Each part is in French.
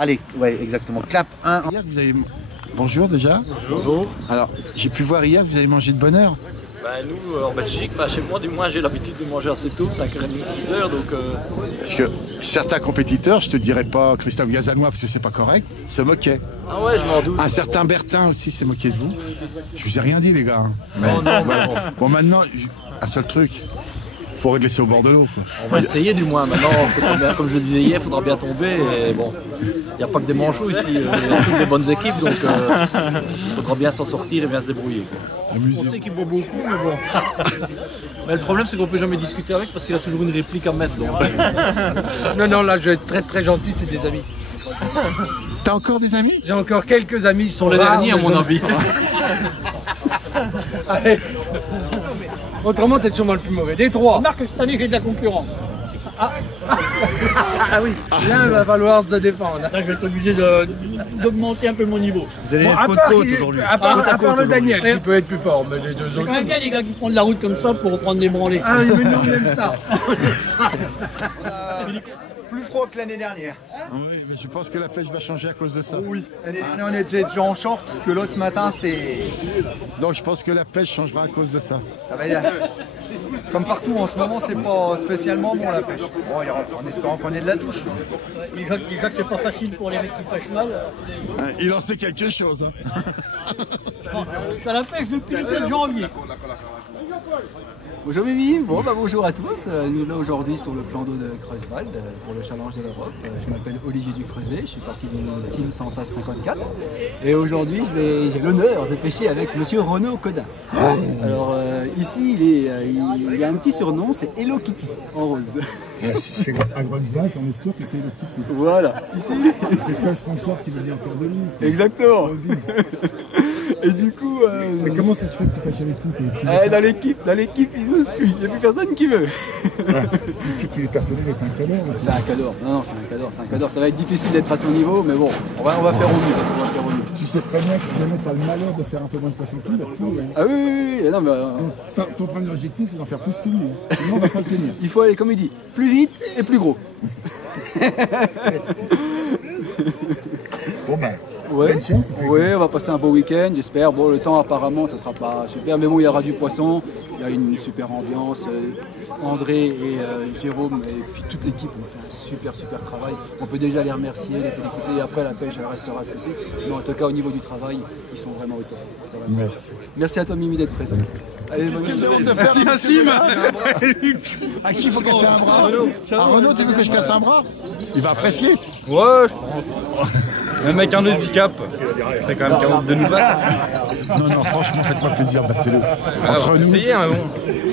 Allez, ouais, exactement. Clap 1. Hier, vous avez... Bonjour déjà. Bonjour. Alors, j'ai pu voir hier, vous avez mangé de bonne heure. Bah, nous, en Belgique, chez moi, du moins, j'ai l'habitude de manger assez tôt, 5h30, 6h, donc... Parce que certains compétiteurs, je te dirais pas Christophe Gazanois, parce que c'est pas correct, se moquaient. Ah ouais, je m'en doute. Un certain Bertin aussi s'est moqué de vous. Je vous ai rien dit, les gars. Mais... Non, non, mais bon. Bon, maintenant, un seul truc. Faut laisser au bord de l'eau. On va essayer du moins. Maintenant, bien, comme je le disais hier, il faudra bien tomber. Et bon, il n'y a pas que des manchots ici, il y a toutes des bonnes équipes, donc il faudra bien s'en sortir et bien se débrouiller. On sait qu'il boit beaucoup, mais bon. Mais le problème, c'est qu'on ne peut jamais discuter avec parce qu'il a toujours une réplique à mettre. Donc... Non, là, je vais être très très gentil, c'est des amis. T'as encore des amis? J'ai encore quelques amis, ils sont les rares, derniers, à mon avis. Allez. Autrement, t'es sûrement le plus mauvais des trois. Remarque que cette année, j'ai de la concurrence. Ah oui, là, il va falloir se défendre. Là, je vais être obligé d'augmenter un peu mon niveau. Vous allez être côte aujourd'hui. À part le Daniel, qui peut être plus fort, mais les deux C'est autres... quand même bien les gars qui font de la route comme ça pour reprendre des branlées. Ah oui, mais nous, on aime ça. On aime ça. Plus froid que l'année dernière. Oui, mais je pense que la pêche va changer à cause de ça. Oui. L'année dernière, on était déjà en short, que l'autre ce matin, c'est... Donc je pense que la pêche changera à cause de ça. Ça va y aller. Comme partout, en ce moment, c'est pas spécialement bon la pêche. Bon, en espérant qu'on ait de la touche. Déjà que c'est pas facile pour les mecs qui pêchent mal. Il en sait quelque chose. Hein. Je suis à la pêche depuis le 4 janvier. Bonjour Mimi, bonjour à tous. Nous là aujourd'hui sur le plan d'eau de Creuswald pour le Challenge de l'Europe. Je m'appelle Olivier Ducreuset, je suis parti du team Sensas 54 et aujourd'hui j'ai l'honneur de pêcher avec monsieur Renaud Codin. Alors ici il a un petit surnom, c'est Hello Kitty en rose. À Creuswald, on est sûr que c'est le Kitty. Voilà, ici C'est le sponsor qui veut dire encore de lui. Exactement. Et du coup... Mais comment ça se fait que tu pêches avec tout Dans l'équipe, ils osent plus. Il n'y a plus personne qui veut. Tu sais qu'il est persuadé d'être un cador. C'est un cador. Non, c'est un cador. Ça va être difficile d'être à son niveau, mais bon, on va faire au mieux. Tu sais très bien que si jamais tu as le malheur de faire un peu moins de poisson que lui, Ah oui. Non, mais, ton premier objectif, c'est d'en faire plus que lui. Sinon, on va pas le tenir. Il faut aller, comme il dit, plus vite et plus gros. Bon ben. Ouais, on va passer un beau week-end, j'espère. Bon, le temps apparemment, ça sera pas super, mais bon, il y aura du poisson, il y a une super ambiance. André et Jérôme et puis toute l'équipe ont fait un super travail. On peut déjà les remercier, les féliciter. Et après, la pêche, elle restera ce que c'est. Mais en tout cas, au niveau du travail, ils sont vraiment au top. Merci. Merci à toi, Mimi, d'être présent. Allez, merci, Nassim. À qui il faut casser un bras? À Renaud, tu veux que je casse un bras? Il va apprécier. Ouais, je pense. Même avec un handicap, ce serait quand même capable de nous battre. Non, franchement, faites-moi plaisir, battez-le. Entre nous. Essayez, hein, bon.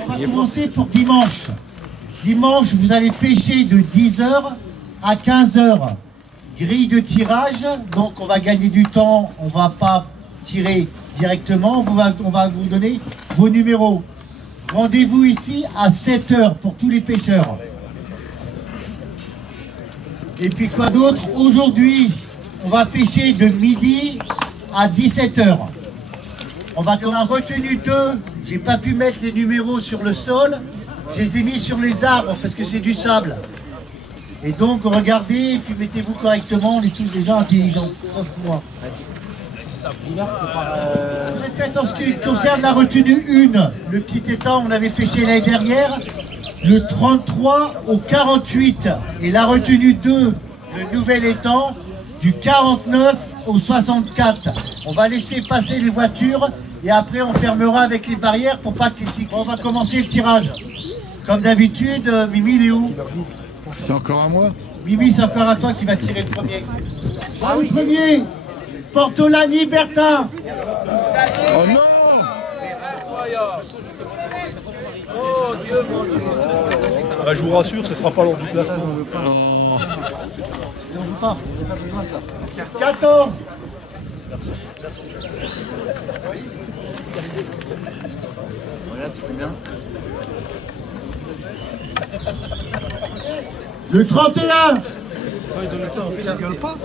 On va commencer pour dimanche. Dimanche, vous allez pêcher de 10h à 15h. Grille de tirage, donc on va gagner du temps, on va pas tirer directement, on va vous donner vos numéros. Rendez-vous ici à 7h pour tous les pêcheurs. Et puis quoi d'autre? Aujourd'hui, on va pêcher de midi à 17h. On a retenu 2. J'ai pas pu mettre les numéros sur le sol. Je les ai mis sur les arbres parce que c'est du sable. Et donc regardez et puis mettez-vous correctement. On est tous déjà intelligents, sauf moi. Je répète en ce qui concerne la retenue 1. Le petit étang, on avait pêché l'année dernière. Le 33 au 48. Et la retenue 2, le nouvel étang, du 49 au 64. On va laisser passer les voitures et après on fermera avec les barrières pour pas que les cyclistes... On va commencer le tirage. Comme d'habitude, Mimi, il est où? C'est encore à moi? Mimi, c'est encore à toi qui va tirer le premier. Ah, le premier, Portolani Bertin. Oh non! Oh, Je vous rassure, ce ne sera pas lors du classement. On veut pas. On veut pas. On n'a pas besoin de ça. 14. Voilà, tu fais bien. Le 31. Tu gueules pas.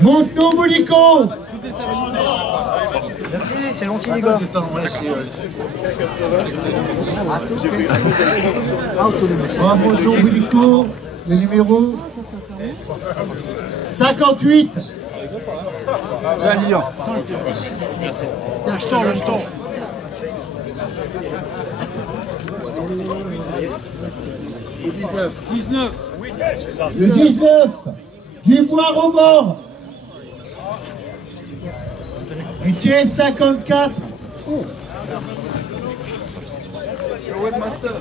Montenot Molico. Merci, c'est gentil les gars. Montenot Molico, le numéro 58. Tiens, je tends, là, je tends. Le 19. 19. Le 19. Dubois Romor. UTS 54. Le webmaster.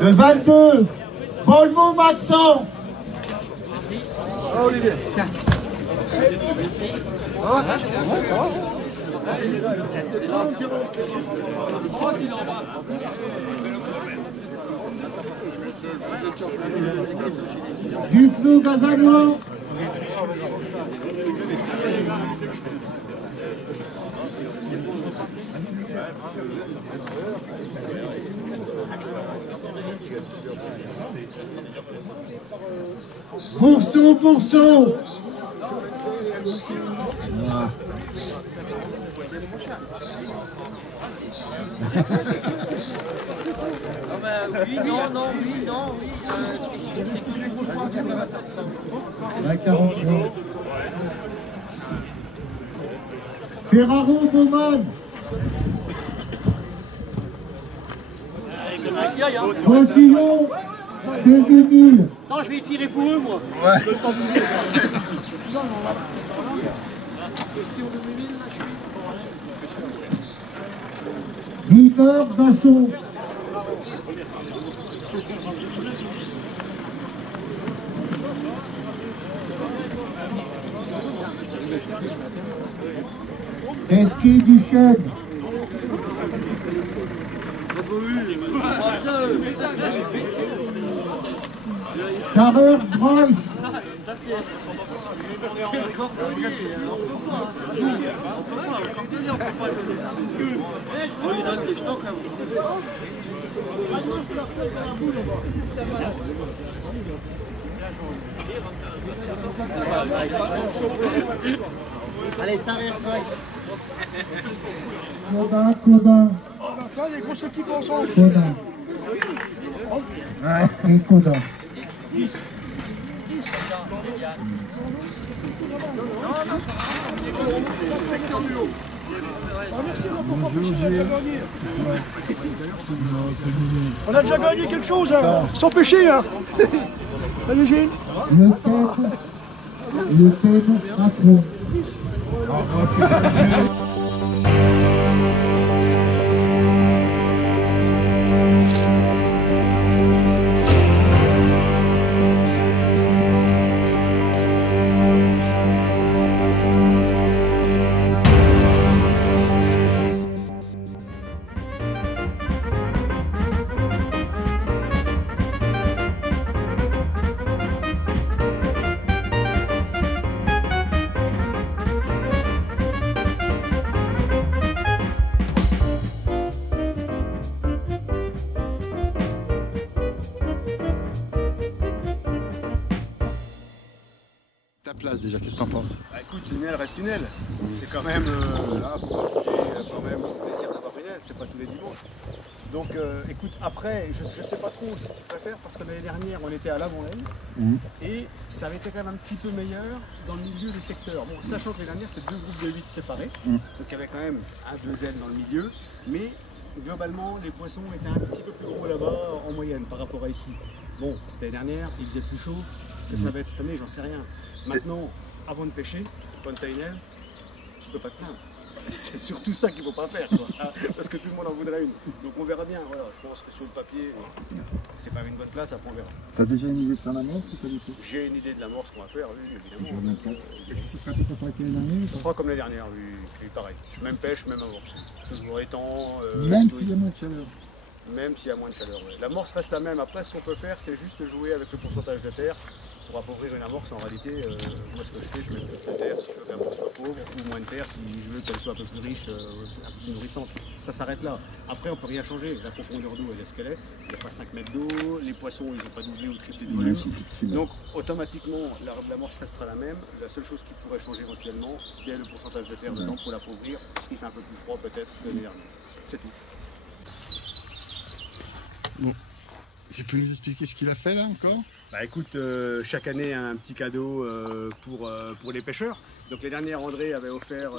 Le 22. Volmo Maxent. Ah, Olivier. Tiens. Duflo Gazanois. Pourceau. La 43. Ferraro Bowman. Roussillon, 2000. Attends, je vais tirer pour eux, moi. River Vachon. Esquis du Chêne. Carreur Broche. Allez, t'arrives, Codin. Les grosses équipes ensemble. Codin. Et Codin. On a déjà gagné quelque chose, hein. Sans péché. Hein. Salut Gilles. Le thème Macron. Ta place déjà, qu'est-ce que t'en penses? Bah écoute, une aile reste une aile. C'est quand même, là, faut pas quand même son plaisir d'avoir une aile, c'est pas tous les dimanches. Donc écoute, après, je sais pas trop si tu préfères, parce que l'année dernière, on était à l'avant-aile, et ça avait été quand même un petit peu meilleur dans le milieu des secteurs. Bon, sachant que l'année dernière, c'est deux groupes de 8 séparés, donc il y avait quand même deux ailes dans le milieu, mais globalement, les poissons étaient un petit peu plus gros là-bas en moyenne par rapport à ici. Bon, c'était l'année dernière, il faisait plus chaud, ce que ça va être cette année, j'en sais rien. Maintenant, avant de pêcher, quand tu as une aile, tu peux pas te plaindre. C'est surtout ça qu'il ne faut pas faire, quoi, hein, parce que tout le monde en voudrait une. Donc on verra bien, voilà. Je pense que sur le papier, c'est quand même une bonne place, après on verra. T'as déjà une idée de ton amorce ou pas du tout? J'ai une idée de l'amorce qu'on va faire, oui, évidemment. Est-ce que ce sera tout comme l'année dernière? Ce sera comme l'année dernière, oui, et pareil. Même pêche, même amorce. Toujours étang. Même s'il y a moins de chaleur. Même s'il y a moins de chaleur, ouais. L'amorce reste la même. Après, ce qu'on peut faire, c'est juste jouer avec le pourcentage de terre. Pour appauvrir une amorce, en réalité, moi ce que je fais, je mets plus de terre si je veux que l'amorce soit pauvre, ou moins de terre si je veux qu'elle soit un peu plus riche, un peu plus nourrissante. Ça s'arrête là. Après, on ne peut rien changer. La profondeur d'eau, elle est ce qu'elle est. Il n'y a pas 5 mètres d'eau, les poissons, ils n'ont pas doublé ou triplé de volume. Donc, automatiquement, l'amorce restera la même. La seule chose qui pourrait changer éventuellement, c'est le pourcentage de terre dedans pour l'appauvrir, parce qu'il fait un peu plus froid peut-être que l'année dernière. C'est tout. Bon, tu peux nous expliquer ce qu'il a fait là encore? Bah écoute, chaque année un petit cadeau pour les pêcheurs. Donc l'année dernière, André avait offert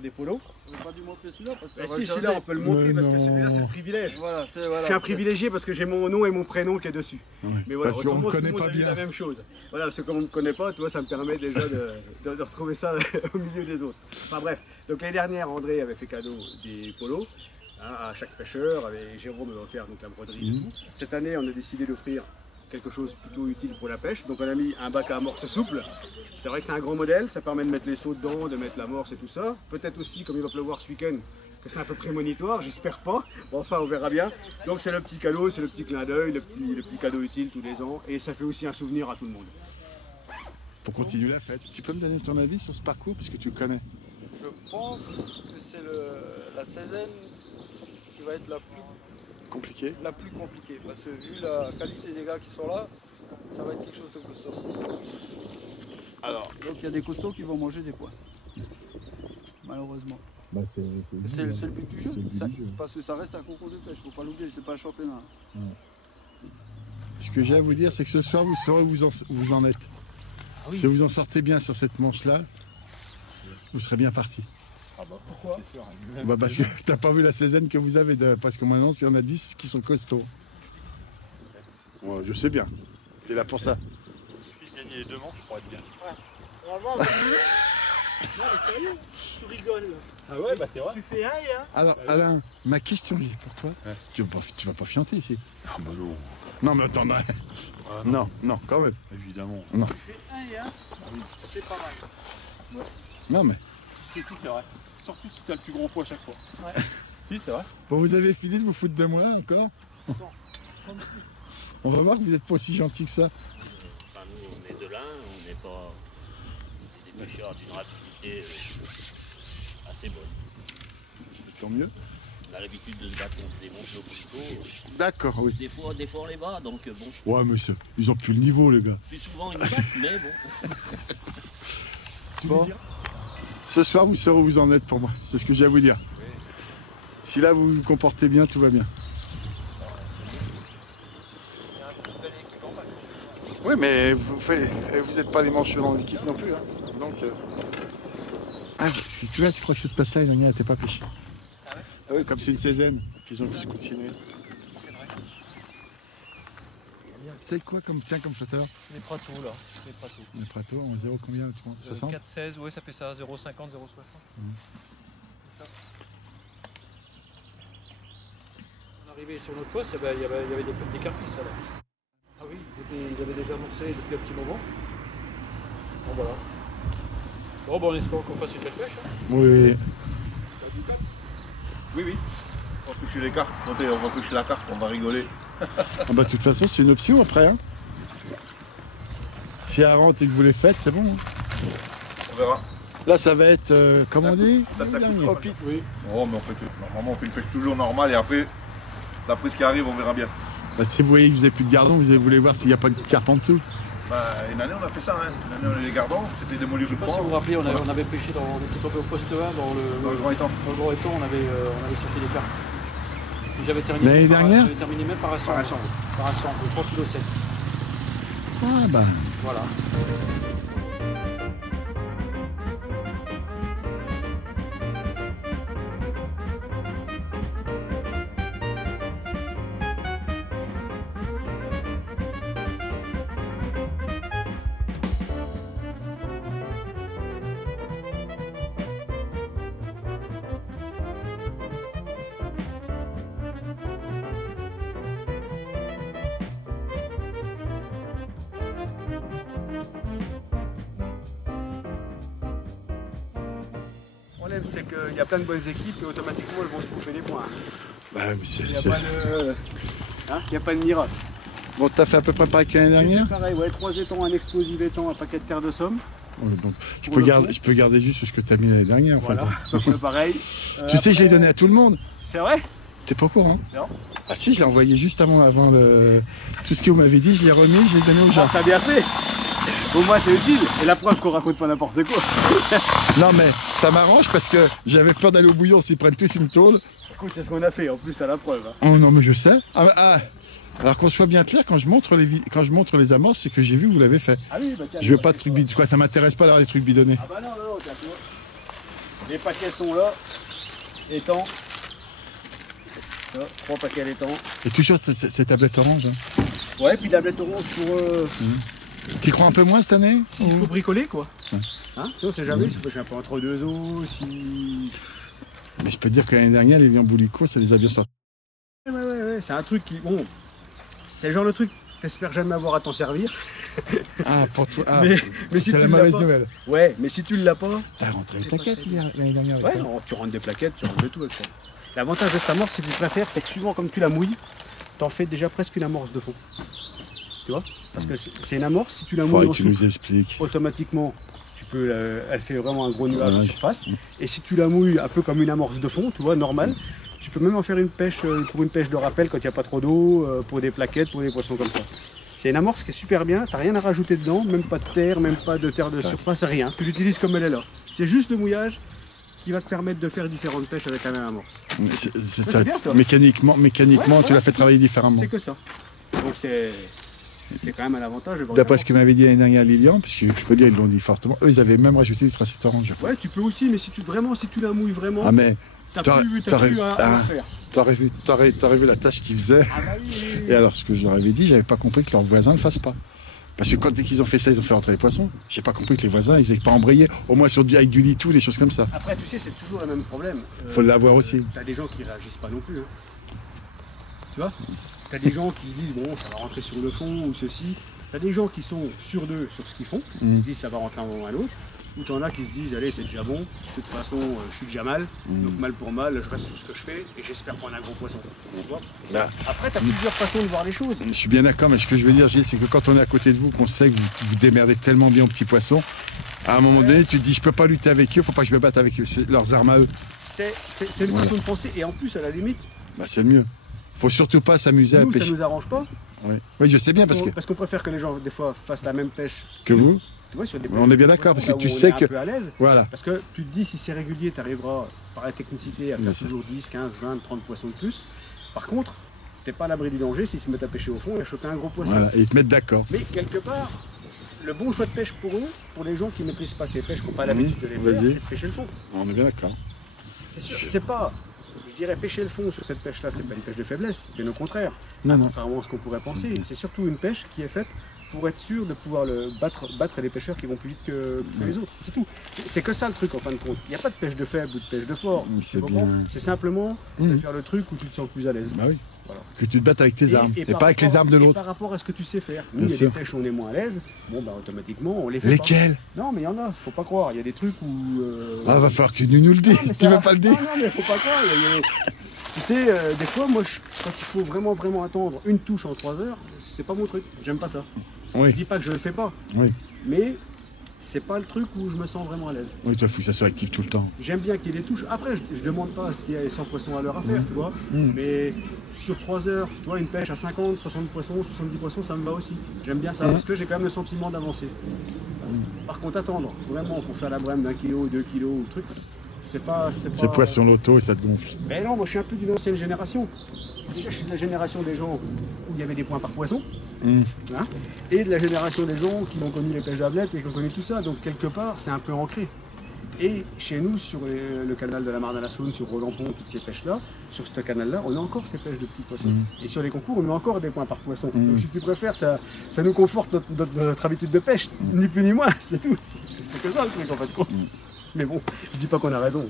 des polos. On n'a pas dû montrer celui-là parce que Si, celui-là on peut le montrer parce que celui-là c'est le privilège. Voilà, je suis un privilégié parce que j'ai mon nom et mon prénom qui est dessus. Ouais, mais voilà, parce qu'on ne connaît pas bien la même chose. Voilà, parce que comme on ne me connaît pas, tu vois, ça me permet déjà de retrouver ça au milieu des autres. Enfin bref, donc l'année dernière, André avait fait cadeau des polos. À chaque pêcheur, et Jérôme avait offert donc la broderie et tout. Cette année, on a décidé d'offrir quelque chose plutôt utile pour la pêche. Donc on a mis un bac à amorce souple. C'est vrai que c'est un grand modèle, ça permet de mettre les seaux dedans, de mettre l'amorce et tout ça. Peut-être aussi, comme il va pleuvoir ce week-end, que c'est un peu prémonitoire, j'espère pas. Bon, enfin, on verra bien. Donc c'est le petit cadeau, c'est le petit clin d'œil, le petit cadeau utile tous les ans. Et ça fait aussi un souvenir à tout le monde. Pour continuer la fête, tu peux me donner ton avis sur ce parcours puisque tu le connais? Je pense que c'est la saison qui va être la plus compliquée parce que vu la qualité des gars qui sont là, ça va être quelque chose de costaud. Alors, donc il y a des costauds qui vont manger des points, malheureusement. Bah c'est le but du jeu, parce que ça reste un concours de pêche, faut pas l'oublier, c'est pas un championnat. Ouais. Ce que j'ai à vous dire, c'est que ce soir, vous saurez où vous en êtes. Ah oui. Si vous en sortez bien sur cette manche-là, vous serez bien parti. Ah bah pourquoi? Bah parce que t'as pas vu la saison que vous avez, parce que maintenant il y en a 10 qui sont costauds. Ouais, je sais bien, t'es là pour ça. Il suffit de gagner les 2 manches pour être bien. Ouais. On va voir. Non mais sérieux, tu rigoles. Ah ouais, bah c'est vrai. Tu fais un et un. Alors Alain, ma question est pour toi, ouais. tu vas pas fianter ici? Ah bah non. Non mais attends, non, quand même. Évidemment. Non. Tu fais un et un, c'est pas mal. Ouais. Non mais... C'est vrai. Surtout si tu as le plus gros poids à chaque fois. Ouais. Si, c'est vrai. Bon, vous avez fini de vous foutre de moi encore? On va voir que vous n'êtes pas aussi gentil que ça. Enfin, nous, on est de l'Ain, on n'est pas des pêcheurs d'une rapidité assez bonne. Tant mieux. On a l'habitude de se battre contre des monstres locaux. D'accord, oui. Des fois, on les bat, donc bon. Ouais, mais ils ont plus le niveau, les gars. Plus souvent, ils nous battent, mais bon. Tu veux dire? Ce soir, vous saurez où vous en êtes pour moi. C'est ce que j'ai à vous dire. Oui. Si là, vous vous comportez bien, tout va bien. Oui, mais vous n'êtes pas les manchots dans l'équipe non plus. Hein. Donc, Ah, tu vois, je crois que cette place-là, il n'était pas pêchée. Ah ouais? Ah oui, comme c'est une saison, qu'ils ont pu se continuer. C'est vrai. C'est quoi comme flotteur? Les pratos là, les pratos. Les pratos, en 0 combien tu vois? 60 4,16, oui ça fait ça, 0,50, 0,60. On arrivait sur notre poste, il y avait des carpistes là. Ah oui, ils avaient déjà amorcé depuis un petit moment. Bon voilà. Bon on espère qu'on fasse une belle pêche. Hein. Oui. Oui. On va pêcher les cartes, on va pêcher la carte, on va rigoler. Ah bah de toute façon c'est une option après hein. Si à rente et que vous les faites c'est bon hein. On verra. Là ça va être comme on dit au pic, oui. Oh mais normalement on fait une pêche toujours normale et après d'après ce qui arrive on verra bien. Bah, si vous voyez que vous n'avez plus de gardons, vous voulez voir s'il n'y a pas de carpe en dessous. Bah une année on a fait ça hein. Une année on a les gardons, c'était démolir une fois. Si vous vous rappelez, on avait pêché on était tombé au poste 1 dans le grand étang. Dans le grand étang, on avait sorti les carpes. J'avais terminé l'année dernière même par un sang. Par un sang, de 3,7 kg. Ah bah. Voilà. problème, c'est qu'il y a plein de bonnes équipes et automatiquement elles vont se bouffer des points. Bah, mais Il n'y a pas de miracle. Bon, t'as fait à peu près pareil que l'année dernière? Pareil, ouais, 3 étangs, un explosif étang, un paquet de terre de somme. Ouais, donc, je peux garder juste ce que tu as mis l'année dernière. Voilà, à peu près pareil. Tu sais, je l'ai donné à tout le monde. C'est vrai? T'es pas au courant? Non. Ah si, je l'ai envoyé juste avant tout ce que vous m'avez dit, je l'ai remis, je l'ai donné aux gens. T'as bien fait. Au moins c'est utile. Et la preuve qu'on raconte pas n'importe quoi. Non mais ça m'arrange parce que j'avais peur d'aller au bouillon s'ils prennent tous une tôle. Écoute, c'est ce qu'on a fait, en plus à la preuve. Hein. Oh non mais je sais. Alors qu'on soit bien clair, quand je montre les amorces, c'est que j'ai vu que vous l'avez fait. Ah oui, bah tiens. Je veux pas de trucs bidonnés. Quoi, ça m'intéresse pas d'avoir des trucs bidonnés. Ah bah non, tiens, tu vois. Les paquets sont là. Étang. 3 paquets à l'étang. Et toujours ces tablettes oranges. Hein. Ouais, puis tablette orange pour... T'y crois un peu moins cette année? S'il faut bricoler, quoi. Hein, si on sait jamais, si je suis un peu entre deux eaux, si... Mais je peux te dire que l'année dernière, les liens boulicots, ça les a bien sortis. Ouais, c'est un truc qui... Bon, c'est le genre de truc que t'espères jamais avoir à t'en servir. Ah, pour toi. Ah, mais si c'est tu la mauvaise nouvelle. Ouais, mais si tu l'as pas... T'as rentré les plaquettes l'année dernière avec ouais, ça. non, tu rentres des plaquettes, tu rentres de tout avec ça. L'avantage de cette amorce, si tu préfères, c'est que suivant comme tu la mouilles, t'en fais déjà presque une amorce de fond. Tu vois? Parce que c'est une amorce, si tu la mouilles en tu soupe, nous expliques. automatiquement, elle fait vraiment un gros nuage de surface. Et si tu la mouilles un peu comme une amorce de fond, tu vois, normale, tu peux même en faire une pêche pour une pêche de rappel quand il n'y a pas trop d'eau, pour des plaquettes, pour des poissons comme ça. C'est une amorce qui est super bien, t'as rien à rajouter dedans, même pas de terre de surface, rien. Tu l'utilises comme elle est là. C'est juste le mouillage qui va te permettre de faire différentes pêches avec la même amorce. C'est bien ça. Mécaniquement, ouais, tu l'as fait travailler différemment. C'est que ça. Donc c'est quand même un avantage. D'après ce que m'avait dit l'année dernière Lilian, puisque je peux dire ils l'ont dit fortement, eux ils avaient même rajouté du tracé orange. Ouais, tu peux aussi, mais si tu la mouilles vraiment, t'as plus à faire. T'aurais vu la tâche qu'ils faisaient. Ah bah oui. Et alors ce que je leur avais dit, j'avais pas compris que leurs voisins ne le fassent pas. Parce que dès qu'ils ont fait ça, ils ont fait rentrer les poissons. J'ai pas compris que les voisins, ils n'avaient pas embrayé, au moins avec du litou, des choses comme ça. Après, tu sais, c'est toujours le même problème. Faut l'avoir aussi. T'as des gens qui réagissent pas non plus. Hein. Tu vois? T'as des gens qui se disent, bon, ça va rentrer sur le fond ou ceci. T'as des gens qui sont sûrs d'eux sur ce qu'ils font, qui se disent, ça va rentrer à un moment ou à l'autre. Ou t'en as qui se disent, allez, c'est déjà bon, de toute façon, je suis déjà mal, donc mal pour mal, je reste sur ce que je fais et j'espère prendre un gros poisson. Tu vois? Après, t'as plusieurs façons de voir les choses. Je suis bien d'accord, mais ce que je veux dire, Gilles, c'est que quand on est à côté de vous, qu'on sait que vous démerdez tellement bien aux petits poissons, à un moment donné, tu te dis, je peux pas lutter avec eux, faut pas que je me batte avec eux, c'est leurs armes à eux. C'est une façon de penser, et en plus, à la limite... c'est le mieux. Faut surtout pas s'amuser à pêcher. Ça nous arrange pas. Oui, je sais bien, parce qu'on préfère que les gens, des fois, fassent la même pêche que vous. Tu vois, sur des on est bien d'accord, parce que tu sais que... un peu à l'aise, voilà. Parce que tu te dis, si c'est régulier, tu arriveras par la technicité à faire toujours 10, 15, 20, 30 poissons de plus. Par contre, t'es pas à l'abri du danger s'ils se mettent à pêcher au fond et à choper un gros poisson. Voilà, et ils te mettent d'accord. Mais quelque part, le bon choix de pêche pour eux, pour les gens qui ne maîtrisent pas ces pêches, qui n'ont pas l'habitude de les faire, c'est de pêcher le fond. On est bien d'accord. C'est sûr, c'est pas... Je dirais pêcher le fond sur cette pêche-là, c'est pas une pêche de faiblesse, bien au contraire. Non. Contrairement à ce qu'on pourrait penser. C'est surtout une pêche qui est faite pour être sûr de pouvoir battre les pêcheurs qui vont plus vite que les autres. C'est tout. C'est que ça le truc en fin de compte. Il n'y a pas de pêche de faible ou de pêche de fort. C'est simplement de faire le truc où tu te sens plus à l'aise. Bah oui. Voilà. Que tu te battes avec tes armes et pas avec les armes de l'autre. Par rapport à ce que tu sais faire. Nous, il y a des pêches où on est moins à l'aise, bon bah automatiquement on les fait. Lesquelles? Non mais il y en a, faut pas croire. Il y a des trucs où... va falloir que tu nous le dises, tu veux pas le dire. Non mais faut pas croire. Tu sais, des fois, moi, quand il faut vraiment attendre une touche en 3 heures, c'est pas mon truc. J'aime pas ça. Oui. Je dis pas que je le fais pas. Oui. Mais c'est pas le truc où je me sens vraiment à l'aise. Oui, toi, il faut que ça soit actif tout le temps. J'aime bien qu'il y ait des touches. Après, je demande pas à ce qu'il y ait 100 poissons à l'heure à faire, tu vois. Mais sur 3 heures, tu vois, une pêche à 50, 60 poissons, 70 poissons, ça me va aussi. J'aime bien ça parce que j'ai quand même le sentiment d'avancer. Par contre, attendre vraiment pour faire la brème d'1 kilo, 2 kilos ou truc, c'est pas... C'est poisson loto et ça te gonfle. Mais non, moi je suis un peu d'une ancienne génération. Déjà, je suis de la génération des gens où il y avait des points par poisson. Et de la génération des gens qui ont connu les pêches d'ablette et qui ont connu tout ça. Donc quelque part, c'est un peu ancré. Et chez nous, sur le canal de la Marne à la Saône, sur Roland-Pont, toutes ces pêches-là, sur ce canal-là, on a encore ces pêches de petits poissons. Et sur les concours, on met encore des points par poisson. Donc si tu préfères, ça nous conforte notre habitude de pêche, ni plus ni moins, c'est tout. C'est que ça le truc en fait de compte. Mais bon, je dis pas qu'on a raison.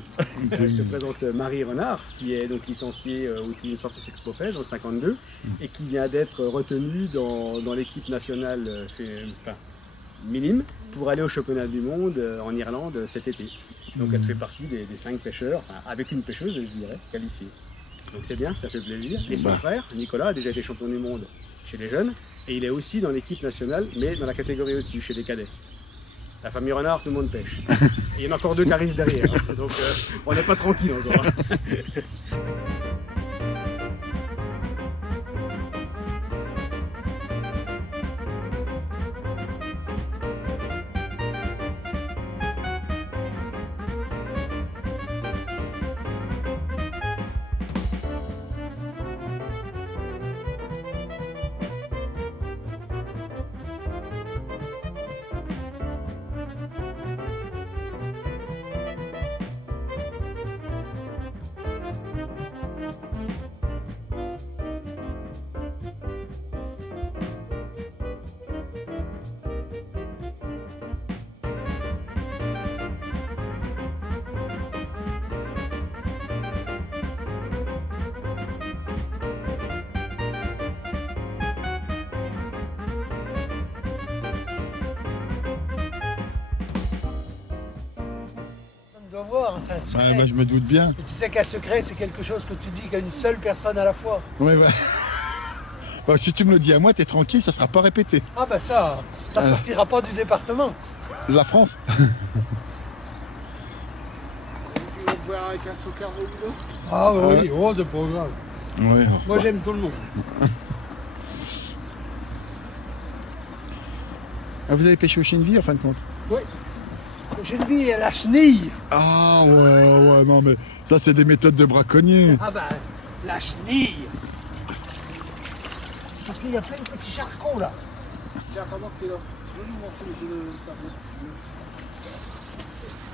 Je te présente Marie Renard, qui est donc licenciée au Team Sorcier Expo Pêche en 52 et qui vient d'être retenue dans l'équipe nationale minime pour aller au championnat du monde en Irlande cet été. Donc elle fait partie des 5 pêcheurs, enfin, avec une pêcheuse, je dirais, qualifiée. Donc c'est bien, ça fait plaisir. Et son frère, Nicolas, a déjà été champion du monde chez les jeunes. Et il est aussi dans l'équipe nationale, mais dans la catégorie au-dessus, chez les cadets. La famille Renard, tout le monde pêche. Et il y en a encore 2 qui arrivent derrière. Donc on n'est pas tranquille encore. Voir, c'est un secret. Ouais, bah, je me doute bien. Et tu sais qu'un secret, c'est quelque chose que tu dis qu'à une seule personne à la fois. Ouais, ouais. Bah, si tu me le dis à moi, t'es tranquille, ça sera pas répété. Ah bah ça sortira pas du département. La France. Tu vas te voir avec un soccer au boulot. Ah bah oui, oh c'est pas grave. Ouais, moi j'aime tout le monde. Ah, vous avez pêché au chenille en fin de compte? Oui. Le chenille et la chenille. Ah ouais, non mais ça c'est des méthodes de braconniers. Ah bah, la chenille. Parce qu'il y a plein de petits charcots là. Tiens, pendant que t'es là, tu veux nous lancer le sabot?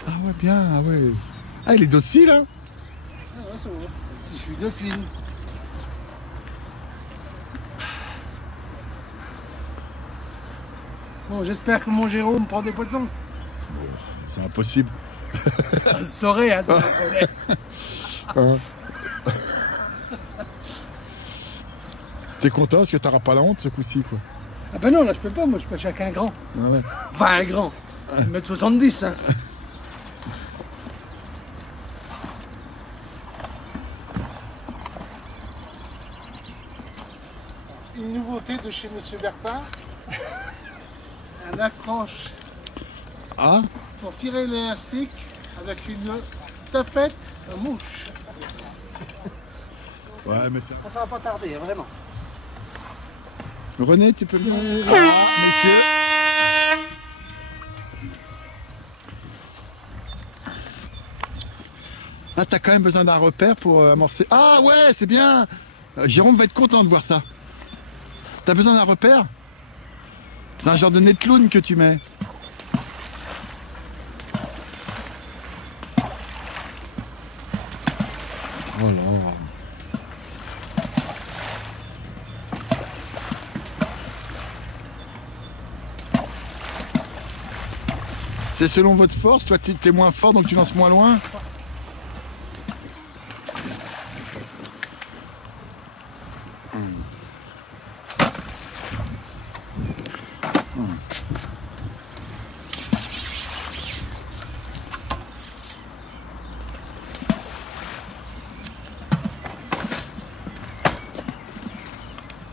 Ah ouais, bien, ah ouais. Ah, il est docile, hein? Ah ouais, ça va. Si je suis docile. Bon, j'espère que mon Jérôme prend des poissons. C'est impossible. Je saurais, hein, ça me connaît. T'es content parce que t'auras pas la honte ce coup-ci, quoi. Ah ben non, là je peux pas, moi je pêche avec un grand. Ah ouais. Enfin un grand. 1m70, hein. Une nouveauté de chez Monsieur Bertin. Un accroche. Ah? Pour tirer les stick avec une tapette à mouche. Ouais, mais ça... Ça va pas tarder, vraiment. René, tu peux bien... messieurs. Ah, t'as quand même besoin d'un repère pour amorcer... Ah ouais, c'est bien. Jérôme va être content de voir ça. T'as besoin d'un repère? C'est un genre de nez de clown que tu mets. Oh là. C'est selon votre force, toi tu es moins fort donc tu lances moins loin.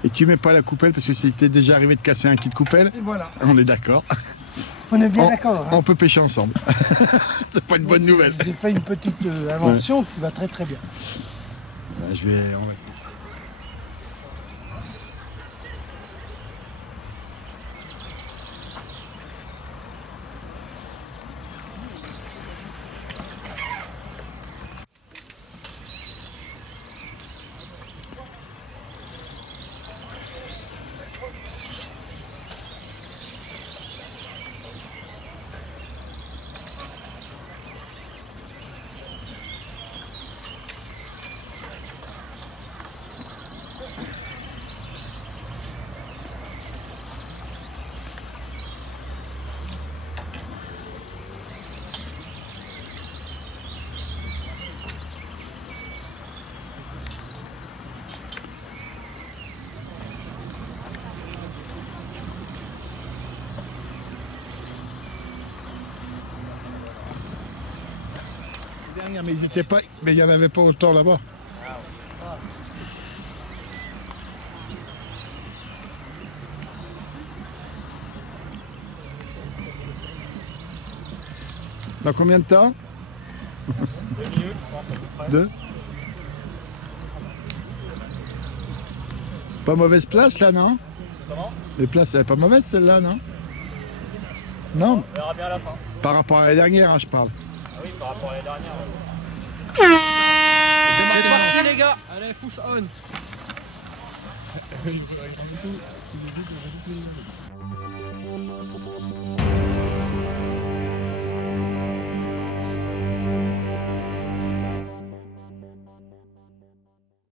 Et tu mets pas la coupelle parce que c'était déjà arrivé de casser un kit de coupelle. Et voilà. On est d'accord. On est bien d'accord. Hein. On peut pêcher ensemble. C'est pas une bonne nouvelle. J'ai fait une petite invention qui va très très bien. On va essayer. dernière, mais ils étaient pas. Mais il n'y en avait pas autant là-bas. Dans combien de temps? 2 minutes, je pense, à peu près. 2. Pas mauvaise place là, non? Comment? Les places, elle est pas mauvaise celle-là, non? Non? On verra bien à la fin. Par rapport à la dernière, hein, je parle. Ah oui, par rapport à la dernière. C'est parti les gars. Allez, push on.